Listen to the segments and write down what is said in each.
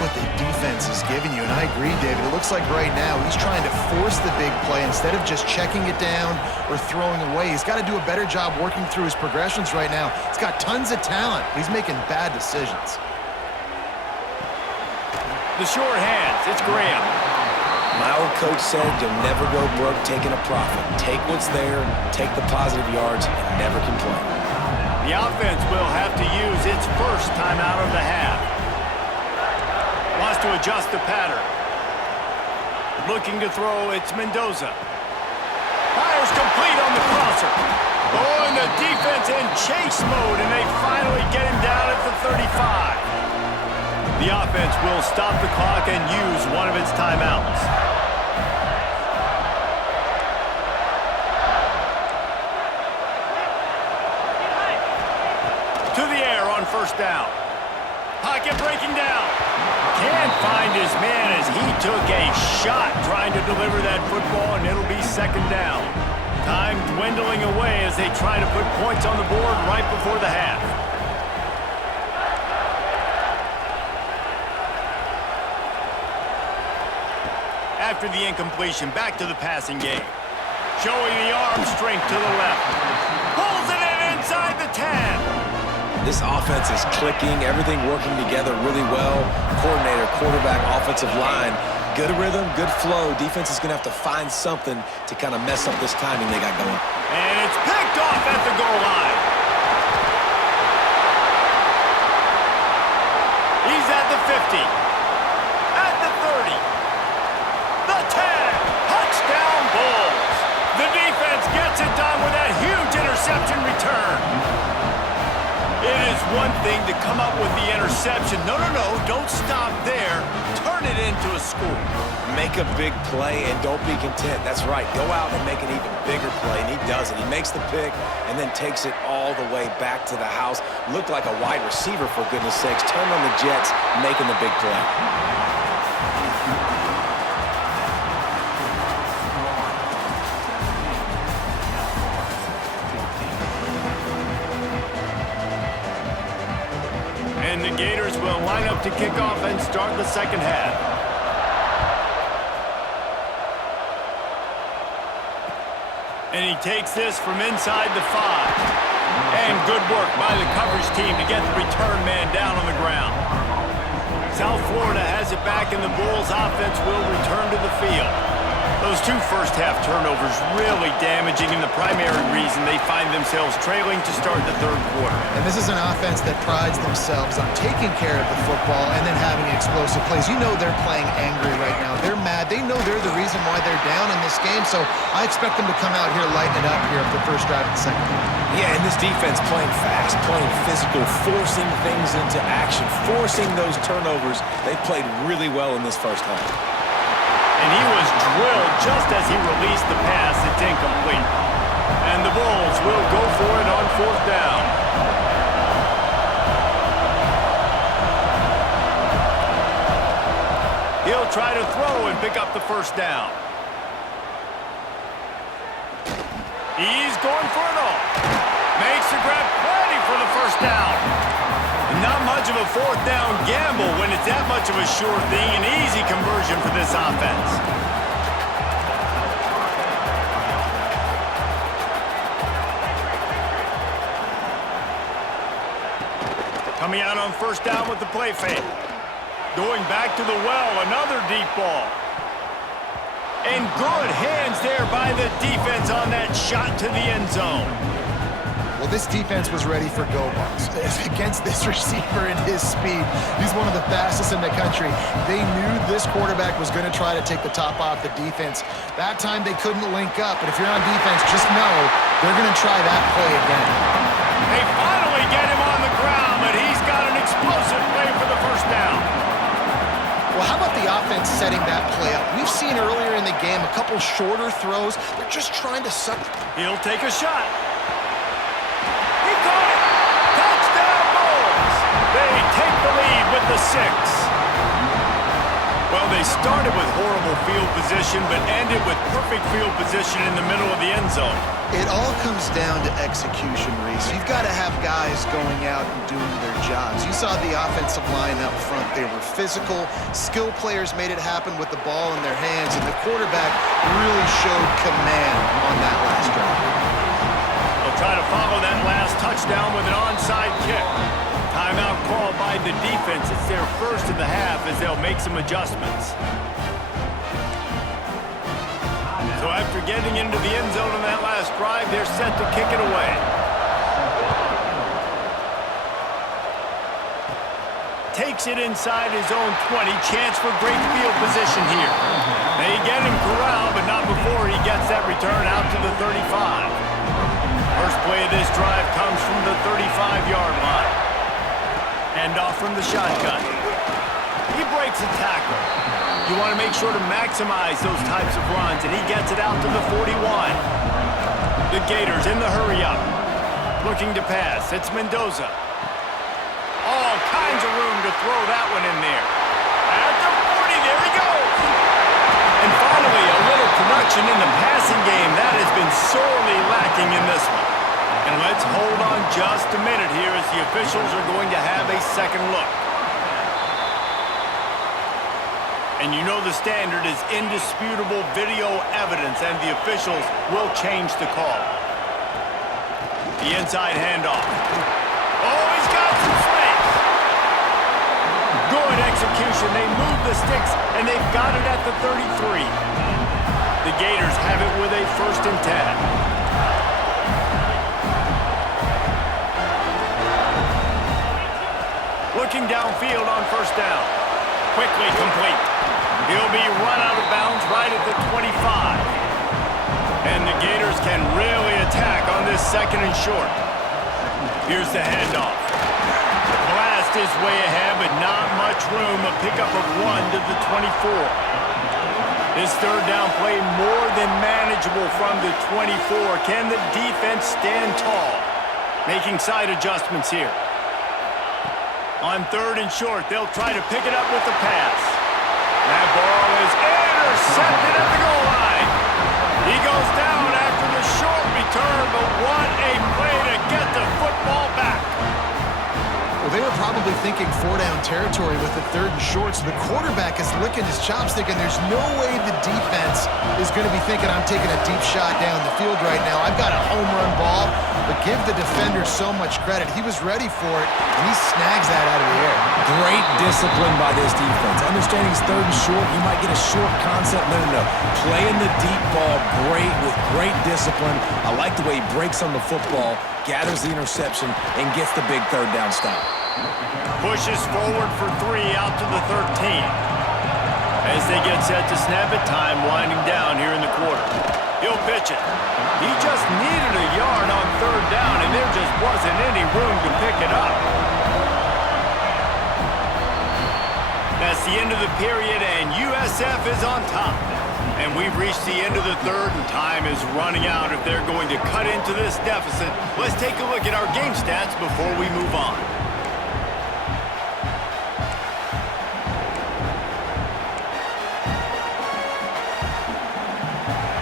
what the defense is giving you, and I agree, David. It looks like right now he's trying to force the big play instead of just checking it down or throwing away. He's got to do a better job working through his progressions right now. He's got tons of talent. He's making bad decisions. The short hands, it's Graham. My old coach said you'll never go broke taking a profit. Take what's there, take the positive yards, and never complain. The offense will have to use its first timeout of the half. Wants to adjust the pattern. Looking to throw, it's Mendoza. Fires complete on the crosser. Oh, and the defense in chase mode, and they finally get him down at the 35. The offense will stop the clock and use one of its timeouts. To the air on first down. Pocket breaking down. Can't find his man as he took a shot trying to deliver that football, and it'll be second down. Time dwindling away as they try to put points on the board right before the half. After the incompletion, back to the passing game. Showing the arm strength to the left. Pulls it in inside the 10. This offense is clicking, everything working together really well. Coordinator, quarterback, offensive line. Good rhythm, good flow. Defense is going to have to find something to kind of mess up this timing they got going. And it's picked off at the goal line. He's at the 50. At the 30. The 10. Touchdown Bulls. The defense gets it done with that huge interception return. It is one thing to come up with the interception. No, don't stop there. Turn it into a score. Make a big play and don't be content. That's right. Go out and make an even bigger play, and he does it. He makes the pick and then takes it all the way back to the house. Looked like a wide receiver, for goodness sakes. Turned on the Jets, making the big play. And the Gators will line up to kick off and start the second half. And he takes this from inside the 5. And good work by the coverage team to get the return man down on the ground. South Florida has it back, and the Bulls offense will return to the field. Those two first-half turnovers really damaging, and the primary reason they find themselves trailing to start the third quarter. And this is an offense that prides themselves on taking care of the football and then having explosive plays. You know they're playing angry right now. They're mad. They know they're the reason why they're down in this game, so I expect them to come out here lighten it up here for the first drive of the second half. Yeah, and this defense playing fast, playing physical, forcing things into action, forcing those turnovers. They played really well in this first half. And he was drilled just as he released the pass. It's incomplete. And the Bulls will go for it on fourth down. He'll try to throw and pick up the first down. He's going for it all. Makes the grab, ready for the first down. Not much of a fourth down gamble when it's that much of a sure thing. An easy conversion for this offense. Coming out on first down with the play fake. Going back to the well, another deep ball. And good hands there by the defense on that shot to the end zone. Well, this defense was ready for go-balls against this receiver and his speed. He's one of the fastest in the country. They knew this quarterback was going to try to take the top off the defense. That time they couldn't link up, but if you're on defense, just know they're going to try that play again. They finally get him on the ground, but he's got an explosive play for the first down. Well, how about the offense setting that play up? We've seen earlier in the game a couple shorter throws. They're just trying to suck. He'll take a shot. He caught it. Touchdown Bulls. They take the lead with the 6. Well, they started with horrible field position, but ended with perfect field position in the middle of the end zone. It all comes down to execution, Reese. You've got to have guys going out and doing their jobs. You saw the offensive line up front. They were physical. Skill players made it happen with the ball in their hands, and the quarterback really showed command on that last drive. They'll try to follow that last touchdown with an onside kick. Timeout called by the defense. It's their first of the half as they'll make some adjustments. So after getting into the end zone on that last drive, they're set to kick it away. Takes it inside his own 20. Chance for great field position here. They get him corralled, but not before he gets that return out to the 35. First play of this drive comes from the 35-yard line. Hand off from the shotgun. He breaks a tackle. You want to make sure to maximize those types of runs, and he gets it out to the 41. The Gators in the hurry-up. Looking to pass. It's Mendoza. All kinds of room to throw that one in there. At the 40, there he goes. And finally, a little production in the passing game. That has been sorely lacking in this one. And let's hold on just a minute here as the officials are going to have a second look. And you know the standard is indisputable video evidence, and the officials will change the call. The inside handoff. Oh, he's got some space. Good execution. They move the sticks, and they've got it at the 33. The Gators have it with a 1st and 10. Looking downfield on 1st down. Quickly complete. He'll be run out of bounds right at the 25. And the Gators can really attack on this 2nd and short. Here's the handoff. Blast is way ahead, but not much room. A pickup of 1 to the 24. This 3rd down play more than manageable from the 24. Can the defense stand tall? Making side adjustments here. On 3rd and short, they'll try to pick it up with the pass. That ball is intercepted at the goal line. He goes down after the short return, but what a play to get the football back. Well, they were probably thinking 4-down territory with the 3rd and short, so the quarterback is licking his chops thinking there's no way the defense is going to be thinking I'm taking a deep shot down the field right now. I've got a home run ball, but give the defender so much credit. He was ready for it, and he snags that out of the air. Great discipline by this defense. Understanding it's 3rd and short, you might get a short concept. No. Playing the deep ball great with great discipline. I like the way he breaks on the football, gathers the interception, and gets the big 3rd down stop. Pushes forward for 3 out to the 13. As they get set to snap it, time winding down here in the quarter. He'll pitch it. He just needed a yard on 3rd down, and there just wasn't any room to pick it up. That's the end of the period, and USF is on top. And we've reached the end of the 3rd, and time is running out if they're going to cut into this deficit. Let's take a look at our game stats before we move on.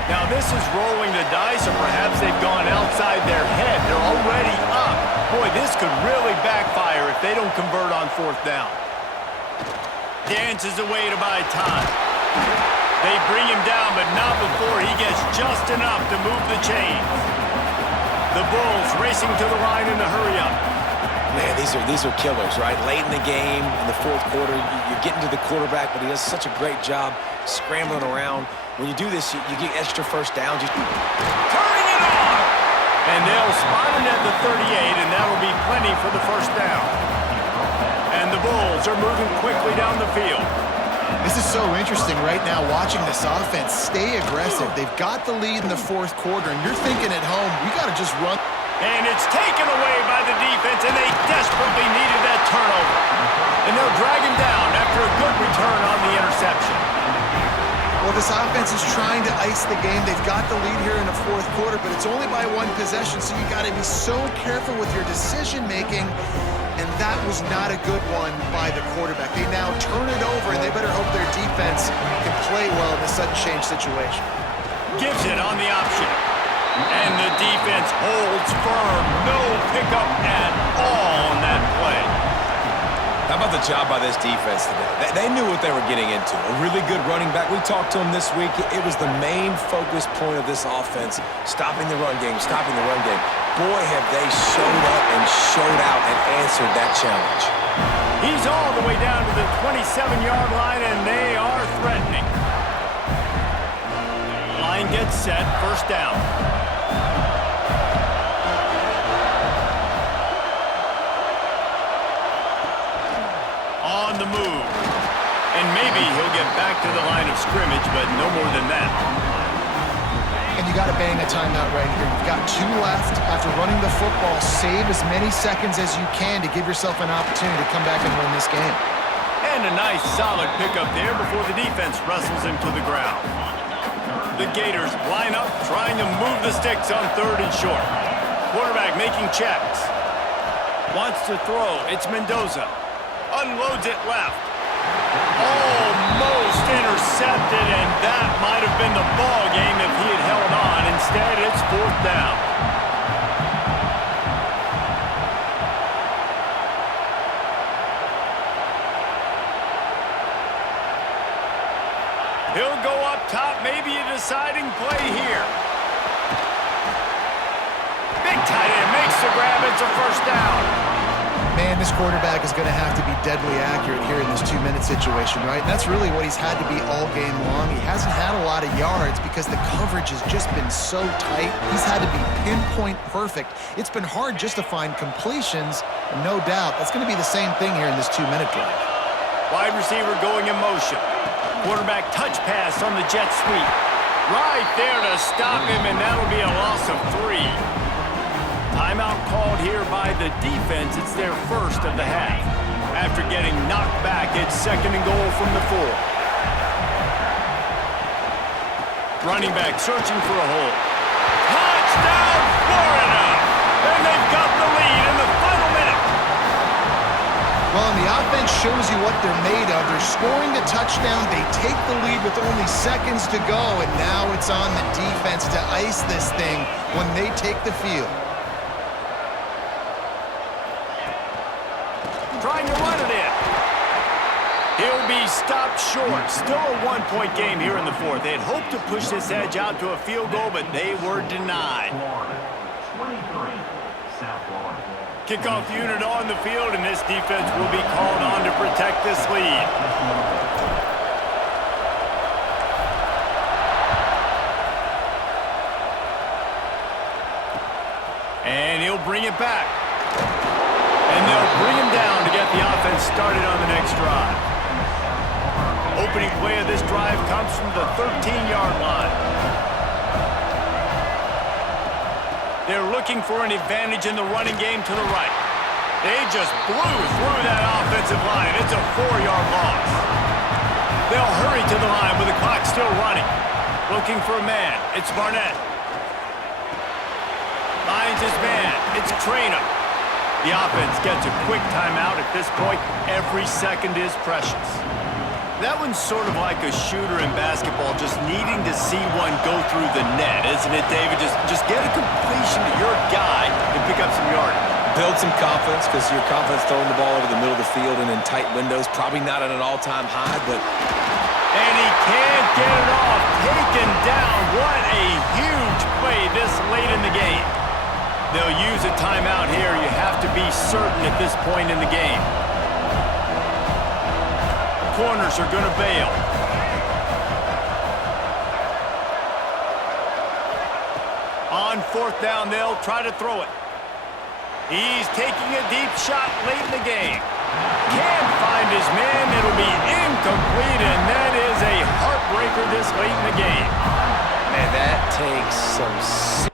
Now this is rolling the dice, or perhaps they've gone outside their head. They're already up. Boy, this could really backfire if they don't convert on 4th down. Dances away to buy time. They bring him down, but not before he gets just enough to move the chains. The Bulls racing to the line in the hurry-up. Man, these are killers, right? Late in the game, in the 4th quarter, you're getting to the quarterback, but he does such a great job scrambling around. When you do this, you get extra 1st downs. Turning it on! And they'll spot it at the 38, and that'll be plenty for the 1st down. And the Bulls are moving quickly down the field. This is so interesting right now watching this offense stay aggressive. They've got the lead in the 4th quarter, and you're thinking at home, we got to just run. And it's taken away by the defense, and they desperately needed that turnover. And they'll drag him down after a good return on the interception. Well, this offense is trying to ice the game. They've got the lead here in the 4th quarter, but it's only by 1 possession, so you got to be so careful with your decision-making. And that was not a good one by the quarterback. They now turn it over, and they better hope their defense defense can play well in this sudden change situation. Gives it on the option. And the defense holds firm. No pickup at all on that play. How about the job by this defense today? They knew what they were getting into. A really good running back. We talked to him this week. It was the main focus point of this offense, stopping the run game, stopping the run game. Boy, have they showed up and showed out and answered that challenge. He's all the way down to the 27-yard line, and they are threatening. Line gets set, first down. On the move. And maybe he'll get back to the line of scrimmage, but no more than that. And you got to bang a timeout right here. You've got 2 left. After running the football, save as many seconds as you can to give yourself an opportunity to come back and win this game. And a nice solid pickup there before the defense wrestles him to the ground. The Gators line up, trying to move the sticks on 3rd and short. Quarterback making checks. Wants to throw. It's Mendoza. Unloads it left. Almost intercepted, and that might have been the ball game if he had held on. Instead, it's 4th down. He'll go up top, maybe a deciding play here. Big tight end makes the grab. It's a first down. Man, this quarterback is going to have to be deadly accurate here in this 2-minute situation, right? That's really what he's had to be all game long. He hasn't had a lot of yards because the coverage has just been so tight. He's had to be pinpoint perfect. It's been hard just to find completions, and no doubt that's going to be the same thing here in this 2-minute drive. Wide receiver going in motion. Quarterback touch pass on the jet sweep. Right there to stop him, and that'll be a loss of 3. Timeout called here by the defense. It's their first of the half. After getting knocked back, it's 2nd and goal from the 4. Running back searching for a hole. Touchdown, Florida! And they've got the lead in the final minute. Well, and the offense shows you what they're made of. They're scoring the touchdown. They take the lead with only seconds to go, and now it's on the defense to ice this thing when they take the field. Trying to run it in. He'll be stopped short. Still a 1-point game here in the 4th. They had hoped to push this edge out to a field goal, but they were denied. Kickoff unit on the field, and this defense will be called on to protect this lead. And he'll bring it back. And they'll bring him down to get the offense started on the next drive. Opening play of this drive comes from the 13-yard line. They're looking for an advantage in the running game to the right. They just blew through that offensive line. It's a 4-yard loss. They'll hurry to the line with the clock still running. Looking for a man. It's Barnett. Finds his man. It's Traynor. The offense gets a quick timeout at this point. Every second is precious. That one's sort of like a shooter in basketball, just needing to see one go through the net, isn't it, David? Just get a completion to your guy and pick up some yardage. Build some confidence, because your confidence throwing the ball over the middle of the field and in tight windows, probably not at an all-time high, but... And he can't get it off. Taken down. What a huge play this late in the game. They'll use a timeout here. You have to be certain at this point in the game. Corners are going to bail. On 4th down, they'll try to throw it. He's taking a deep shot late in the game. Can't find his man. It'll be incomplete, and that is a heartbreaker this late in the game. Man, that takes some...